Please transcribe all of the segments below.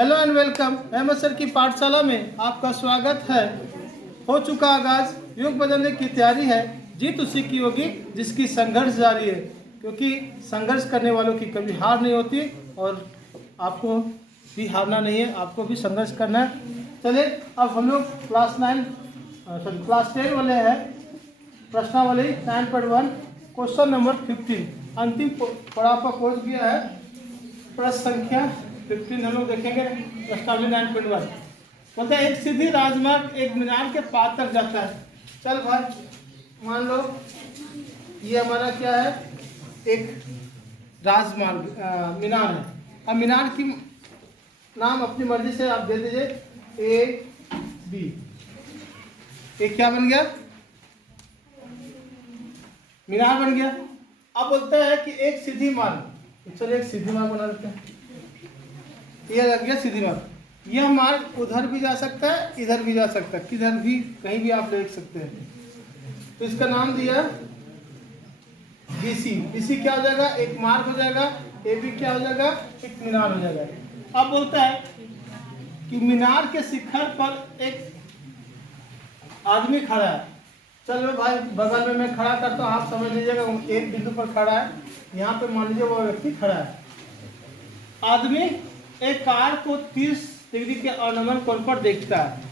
Hello and welcome. Ahmad sir की पाठशाला में आपका स्वागत है। हो चुका आगाज, युग बदलने की तैयारी है, जीत उसी की होगी जिसकी संघर्ष जारी है, क्योंकि संघर्ष करने वालों की कभी हार नहीं होती और आपको भी हारना नहीं है, आपको भी संघर्ष करना है। चलिए अब हम लोग क्लास 10 वाले हैं, प्रश्नावली 9.1 क्वेश्चन नंबर 15 अंतिम पड़ाव पर पहुँच गया है। प्रश्न संख्या 15 हम लोग देखेंगे। प्रश्नावली 9.1 बोलते हैं एक सीधी राजमार्ग एक मीनार के पार तक जाता है। चल भाई, मान लो ये हमारा क्या है, एक राजमार्ग मीनार है। अब मीनार की नाम अपनी मर्जी से आप दे दीजिए, ए बी। एक क्या बन गया, मीनार बन गया। अब बोलता है कि एक सीधी मार्ग, चलिए एक सीधी मार्ग बना लेते हैं। ये लग गया सीधी मार्ग। यह मार्ग उधर भी जा सकता है, इधर भी जा सकता है, किधर भी कहीं भी आप देख सकते हैं। तो इसका नाम दिया बीसी। बीसी क्या हो जाएगा, एक मार्ग हो जाएगा। ए बी क्या हो जाएगा, एक मीनार हो जाएगा। अब बोलता है कि मीनार के शिखर पर एक आदमी खड़ा है। चलो भाई, बगल में मैं खड़ा करता हूँ, आप समझ लीजिएगा। एक बिंदु पर खड़ा है, यहाँ पे मान लीजिए वो व्यक्ति खड़ा है। आदमी एक कार को 30 डिग्री के अवनमन कोण पर देखता है।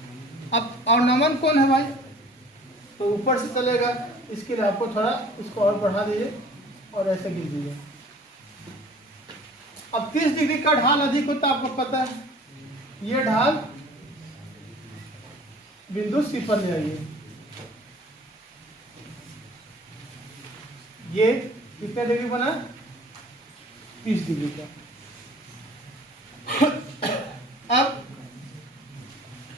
अब अवनमन कोण है भाई, तो ऊपर से चलेगा। इसके लिए आपको थोड़ा इसको और बढ़ा दीजिए और ऐसे गिर दीजिए। अब 30 डिग्री का ढाल अधिक होता है, आपको पता है। ये ढाल बिंदु सी पर ले आइए। ये कितने डिग्री बना, 30 डिग्री का। अब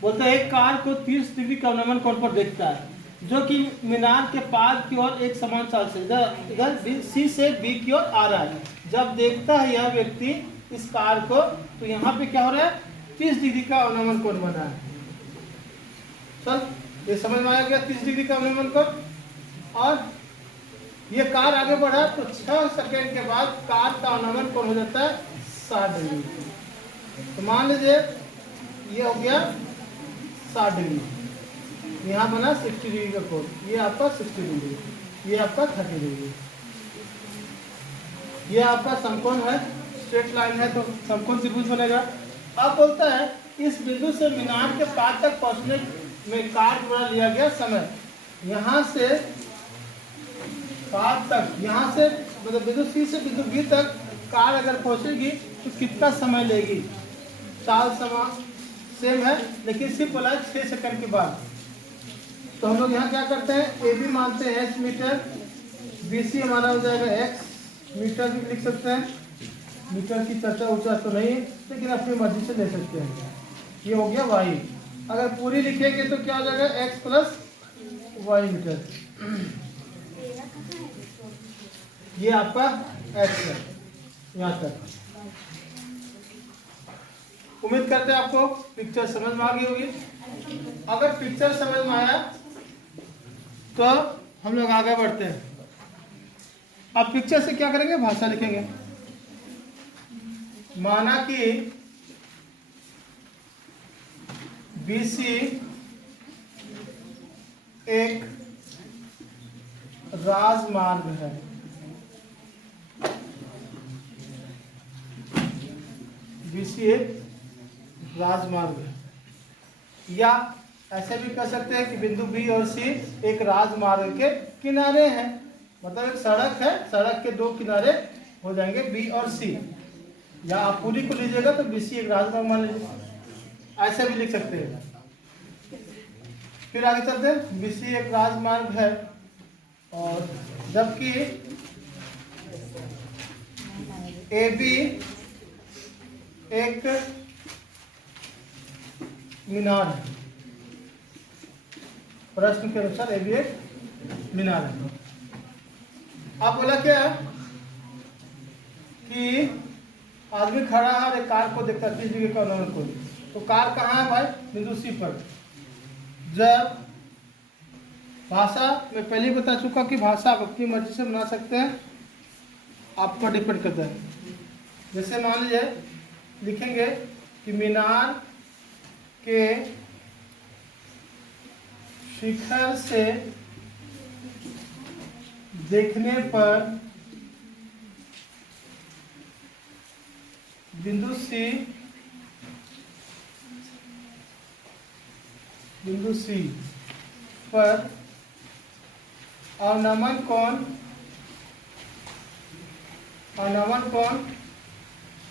बोलते हैं एक कार को 30 डिग्री का अवनमन कोण पर देखता है, जो कि मीनार के पार की ओर एक समान चाल से इधर सी से बी की ओर आ रहा है। जब देखता है यह व्यक्ति इस कार को, तो यहाँ पे क्या हो रहा है, 30 डिग्री का अवनमन कोण बना है। चल ये समझ में आ गया, 30 डिग्री का अवनमन कोण। और ये कार आगे बढ़ा तो 6 सेकेंड के बाद कार का अवनमन कोण हो जाता है 60 डिग्री। तो मान लीजिए ये हो गया 60 डिग्री, यहाँ बना 60 डिग्री का कोण। ये आपका 60 डिग्री, ये आपका 30 डिग्री। ये आपका समकोण है, स्ट्रेट लाइन है, तो समकोण त्रिभुज बनेगा। अब बोलता है इस बिंदु से मीनार के पार तक पहुंचने में कार द्वारा लिया गया समय, यहाँ से पार तक, यहाँ से मतलब बिंदु सी से बिंदु बी तक कार अगर पहुंचेगी तो कितना समय लेगी। चाल समय सेम है, लेकिन सिर्फ बोला 6 सेकंड के बाद। तो हम लोग यहाँ क्या करते हैं, ए बी मानते हैं एच मीटर, बी सी हमारा हो जाएगा एक्स मीटर भी लिख सकते हैं। मीटर की चर्चा उर्चा तो नहीं है, लेकिन अपनी मर्जी से ले सकते हैं। ये हो गया वाई। अगर पूरी लिखेंगे तो क्या हो जाएगा, एक्स प्लस वाई मीटर। ये आपका एक्स है यहाँ तक। उम्मीद करते हैं आपको पिक्चर समझ में आ गई होगी। अगर पिक्चर समझ में आया तो हम लोग आगे बढ़ते हैं। अब पिक्चर से क्या करेंगे, भाषा लिखेंगे। माना कि बीसी एक राजमार्ग है। बीसी एक राजमार्ग है, या ऐसे भी कह सकते हैं कि बिंदु बी और सी एक राजमार्ग के किनारे हैं। मतलब एक सड़क है, सड़क के 2 किनारे हो जाएंगे बी और सी। या आप पूरी को लीजिएगा तो बीसी एक राजमार्ग मान लीजिए, ऐसे भी लिख सकते हैं। फिर आगे चलते हैं। बीसी एक राजमार्ग है, और जबकि ए बी एक मीनार है। प्रश्न के अनुसार ए बी एक मीनार है। आप बोला क्या कि आदमी खड़ा है और एक कार को देखता है 30 डिग्री का अवनमन कोण। तो कार कहाँ है भाई, बिंदु सी पर। जब भाषा मैं पहले ही बता चुका कि भाषा आप अपनी मर्जी से बना सकते हैं, आप पर डिपेंड करता है। जैसे मान लीजिए लिखेंगे कि मीनार के शिखर से देखने पर बिंदु सी पर अवनमन कोण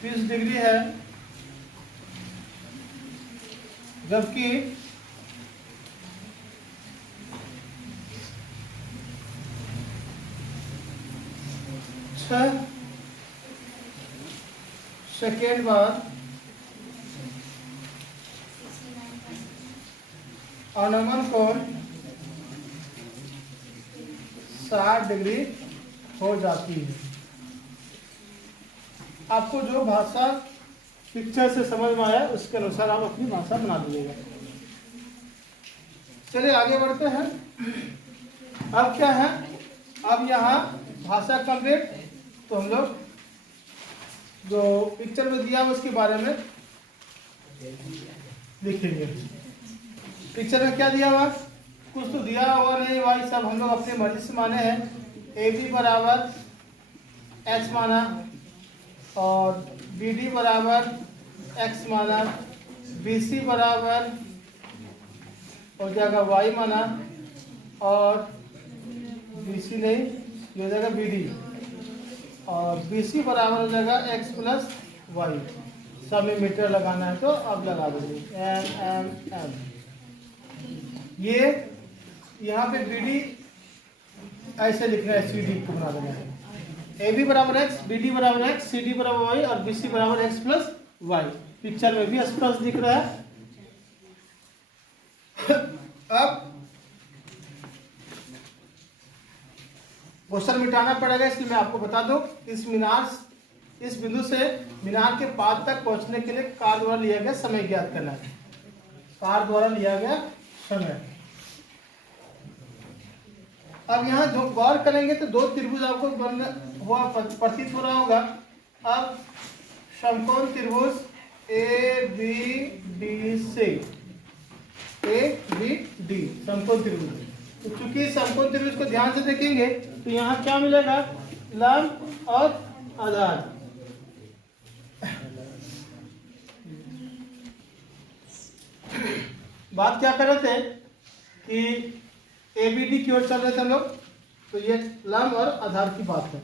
30 डिग्री है, जबकि छह सेकेंड बाद अवनमन कोण 60 डिग्री हो जाती है। आपको जो भाषा पिक्चर से समझ में आया उसके अनुसार आप अपनी भाषा बना दीजिएगा। चलिए आगे बढ़ते हैं। अब क्या है, अब यहाँ भाषा कंप्लीट, तो हम लोग जो पिक्चर में दिया उसके बारे में लिखेंगे। पिक्चर में क्या दिया हुआ, कुछ तो दिया हुआ नहीं भाई, सब हम लोग अपने मर्जी से माने हैं। ए बी बराबर एच माना और बी डी बराबर एक्स माना, बी सी बराबर हो जाएगा वाई माना और बी सी नहीं, ये हो जाएगा बी डी और बी सी बराबर हो जाएगा एक्स प्लस वाई। सब में मीटर लगाना है तो अब लगा दीजिए एम। ये यहाँ पे बी डी ऐसे लिखना है, सी डी को बना देना है। ए बी बराबर एक्स, बी डी बराबर एक्स, सी डी बराबर वाई और बी सी बराबर एक्स प्लस वाई। पिक्चर में भी स्पष्ट दिख रहा है। अब क्वेश्चन मिटाना पड़ेगा, इसलिए मैं आपको बता दूं, इस बिंदु से मीनार के पाद तक पहुंचने के लिए कार द्वारा लिया गया समय ज्ञात करना है। कार द्वारा लिया गया समय। अब यहाँ जो गौर करेंगे तो दो त्रिभुज आपको हुआ प्रतीत हो रहा होगा। अब समकोण त्रिभुज ए बी डी से, ए बी डी समकोण त्रिभुज। तो चूंकि समकोण त्रिभुज को ध्यान से देखेंगे तो यहाँ क्या मिलेगा, लंब और आधार। बात क्या कर रहे थे कि ए बी डी की ओर चल रहे थे हम लोग, तो ये लंब और आधार की बात है।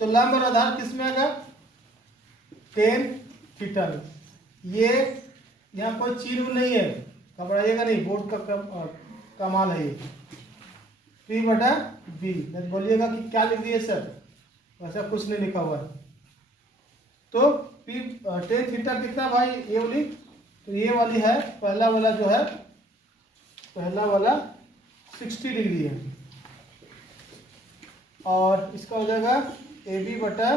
तो लंब और आधार किस में आएगा, टेन थीटा में। ये यहाँ कोई चिन्ह नहीं है, घबराइएगा नहीं, बोर्ड का कमाल है ये। पी बटा बी, बोलिएगा कि क्या लिख दिए सर, वैसा कुछ नहीं लिखा हुआ है। तो पी टेन थीटा कितना भाई, ये वाली, तो ये वाली है पहला वाला जो है, पहला वाला 60 डिग्री है और इसका हो जाएगा ए बी बटा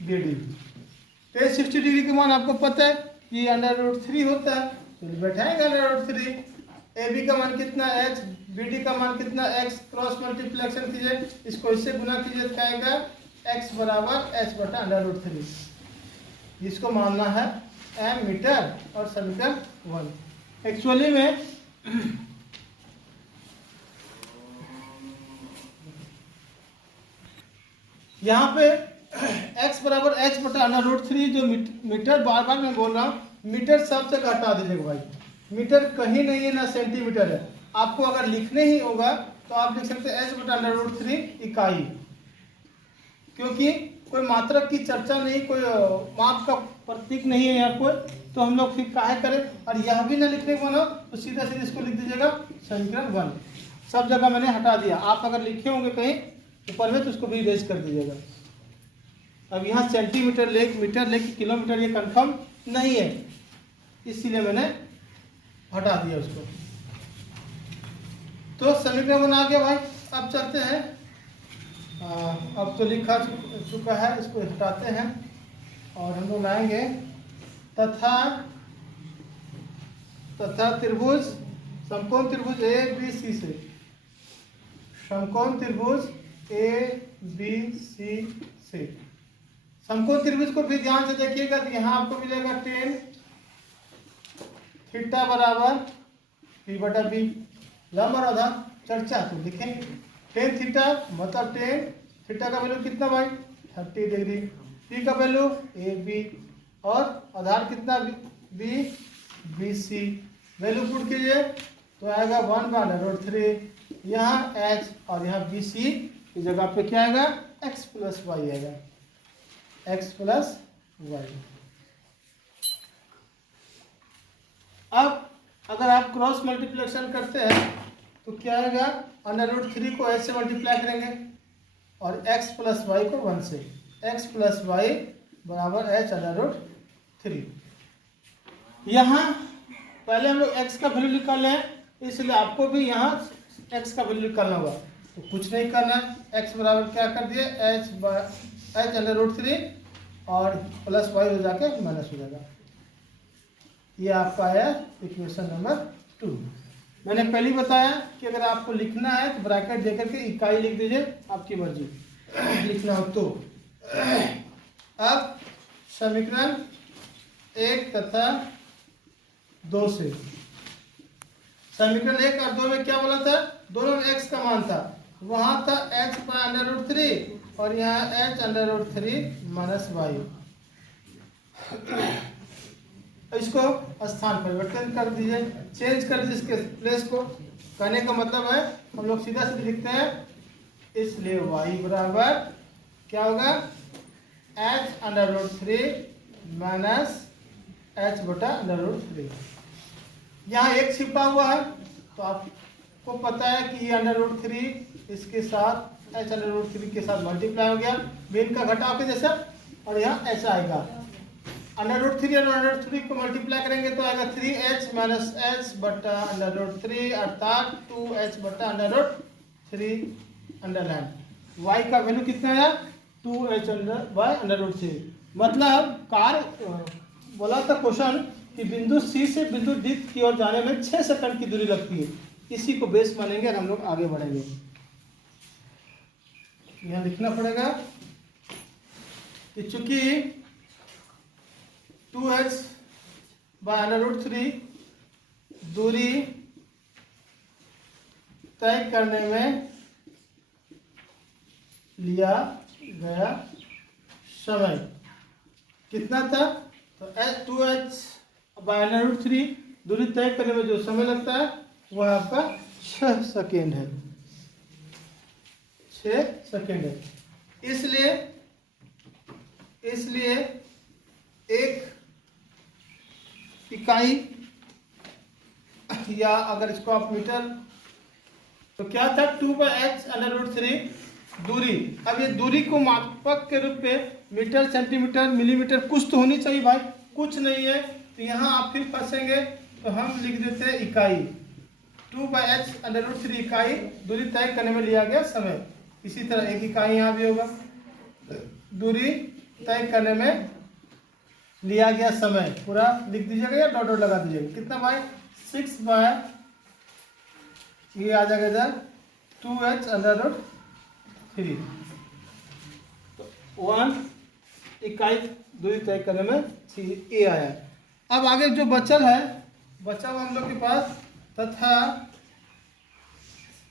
बी डी। तो 60 डिग्री के मान आपको पता है कि √3 होता है, तो बैठाएंगे √3। ए बी का मान कितना x, बी डी का मान कितना x, क्रॉस मल्टीप्लेक्शन कीजिए, इसको इससे गुना कीजिए तो क्या आएगा x बराबर h बटा √3। इसको मानना है m मीटर और समीकरण 1। एक्चुअली में यहाँ पे x बराबर h बटा √3 जो मीटर, बार बार मैं बोल रहा हूँ, मीटर सब से हटा दीजिएगा भाई। मीटर कहीं नहीं है ना सेंटीमीटर है। आपको अगर लिखने ही होगा तो आप लिख सकते हैं h बटा √3 इकाई, क्योंकि कोई मात्रक की चर्चा नहीं, कोई माप का प्रतीक नहीं है यहाँ कोई, तो हम लोग फिर काहे करें। और यह भी ना लिखने को ना तो सीधा सीधा इसको लिख दीजिएगा समीकरण 1। सब जगह मैंने हटा दिया। आप अगर लिखे होंगे कहीं ऊपर में तो उसको भी इरेज कर दीजिएगा। अब यहाँ सेंटीमीटर ले, मीटर ले, किलोमीटर ये कंफर्म नहीं है, इसीलिए मैंने हटा दिया उसको। तो समीकरण बना गया भाई। अब चलते हैं, अब तो लिखा चुका है, इसको हटाते हैं और हम लोग लाएंगे तथा त्रिभुज, समकोण त्रिभुज ए बी सी से, समकोण त्रिभुज ए बी सी से समकोण त्रिभुज को भी ध्यान से देखिएगा तो यहाँ आपको मिलेगा टेन थीटा बराबर पी बटा बी। लंब और आधार चर्चा तो लिखेंगे। टेन थीटा मतलब टेन थीटा का वैल्यू कितना भाई 30 डिग्री, पी का वैल्यू ए बी और आधार कितना B B C. Value put कीजिए तो आएगा 1/√3। यहाँ एच और यहाँ बी सी की जगह पे क्या आएगा एक्स प्लस वाई आएगा, एक्स प्लस वाई। अब अगर आप क्रॉस मल्टीप्लिकेशन करते हैं तो क्या आएगा √3 को एच से मल्टीप्लाई करेंगे और x प्लस वाई को 1 से, x प्लस वाई बराबर h√3। यहाँ पहले हम लोग x का वैल्यू निकाले हैं, इसलिए आपको भी यहाँ x का वैल्यू निकालना होगा। तो कुछ नहीं करना है, x बराबर क्या कर दिए h/√3 और प्लस वाई हो जाके माइनस हो जाएगा। ये आपका है इक्वेशन नंबर 2। मैंने पहले ही बताया कि अगर आपको लिखना है तो ब्रैकेट देकर के इकाई लिख दीजिए, आपकी मर्जी लिखना हो तो। अब समीकरण 1 तथा 2 से, समीकरण 1 और 2 में क्या बोला था, दोनों में x का मान था, वहां था h/√3 और यहाँ h/√3 माइनस वाई। इसको स्थान परिवर्तन कर दीजिए, चेंज कर दीजिए इसके प्लेस को। कहने का मतलब है हम लोग सीधा सीधा लिखते हैं, इसलिए y बराबर क्या होगा h/√3 माइनस h/√3। यहाँ एक छिपा हुआ है तो आपको पता है कि ये √3 इसके साथ h/√3 के साथ मल्टीप्लाई हो गया, मेन का घटाव के जैसा, और यहाँ ऐसा आएगा √3 और √3 को मल्टीप्लाई करेंगे तो आएगा 3h माइनस h/√3 अर्थात 2h/√3 अंडरलाइन। y का वैल्यू कितना आया 2h/√3। मतलब कार्य बोला था क्वेश्चन कि बिंदु C से बिंदु D की ओर जाने में 6 सेकंड की दूरी लगती है। इसी को बेस मानेंगे और हम लोग आगे बढ़ेंगे। यहाँ लिखना पड़ेगा कि चूंकि 2h/√3 दूरी तय करने में लिया गया समय कितना था, तो 2h/√3 दूरी तय करने में जो समय लगता है वह आपका 6 सेकेंड है, 6 सेकेंड है। इसलिए एक इकाई या अगर इसको आप मीटर, तो क्या था 2/h/√3 दूरी। अब ये दूरी को मापक के रूप में मीटर सेंटीमीटर मिलीमीटर कुछ तो होनी चाहिए भाई, कुछ नहीं है तो यहाँ आप फिर फंसेंगे। तो हम लिख देते हैं इकाई 2/h/√3 इकाई दूरी तय करने में लिया गया समय। इसी तरह एक इकाई यहाँ भी होगा, दूरी तय करने में लिया गया समय पूरा लिख दीजिएगा या डॉट डॉट लगा दीजिएगा। कितना भाई 6 ये आ जाएगा इधर 2h/√3। तो 1 इकाई दूरी तय करने में ये आया। अब आगे जो बचा हुआ हम लोग के पास तथा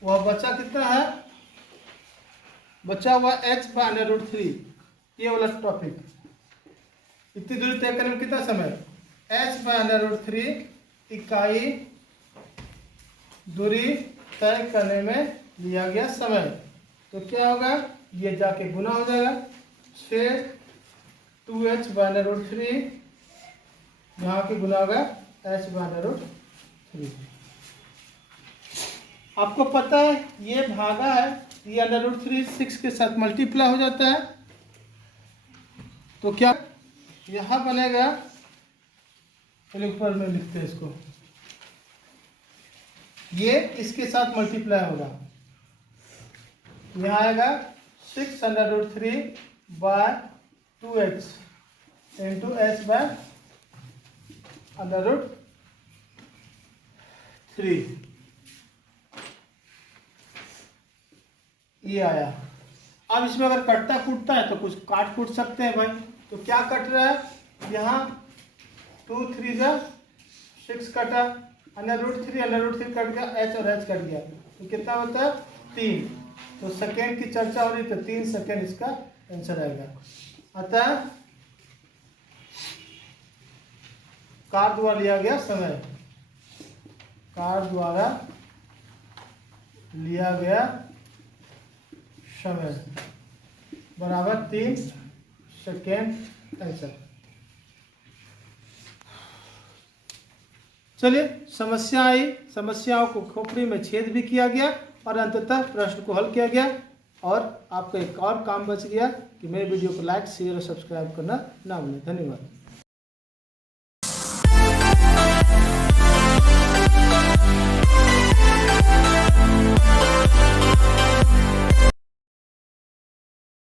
वह बचा कितना है, बचा हुआ h/√3 ये वाला टॉपिक। इतनी दूरी तय करने में कितना समय, h/√3 इकाई दूरी तय करने में लिया गया समय। तो क्या होगा, ये जाके गुना हो जाएगा 6 2h/√3 यहाँ के गुना होगा h/√3। आपको पता है ये भागा है, ये √3 6 के साथ मल्टीप्लाई हो जाता है। तो क्या यहाँ बनेगा, ऊपर में लिखते हैं इसको, ये इसके साथ मल्टीप्लाई होगा, यहाँ आएगा 6√3/2h इंटू h/√3 ये आया। अब इसमें अगर कटता कूटता है तो कुछ काट कूट सकते हैं भाई। तो क्या कट रहा है, यहाँ 2 3 जा 6 कटा, √3 कट गया, h और h कट गया, तो कितना होता है 3। तो सेकेंड की चर्चा हो रही तो 3 सेकेंड इसका आंसर आएगा। अतः कार द्वारा लिया गया समय, कार द्वारा लिया गया समय बराबर 3 सेकेंड आंसर। चलिए समस्या आई, समस्याओं को खोपड़ी में छेद भी किया गया और अंततः प्रश्न को हल किया गया। और आपका एक और काम बच गया कि मेरे वीडियो को लाइक शेयर और सब्सक्राइब करना ना भूलें। धन्यवाद।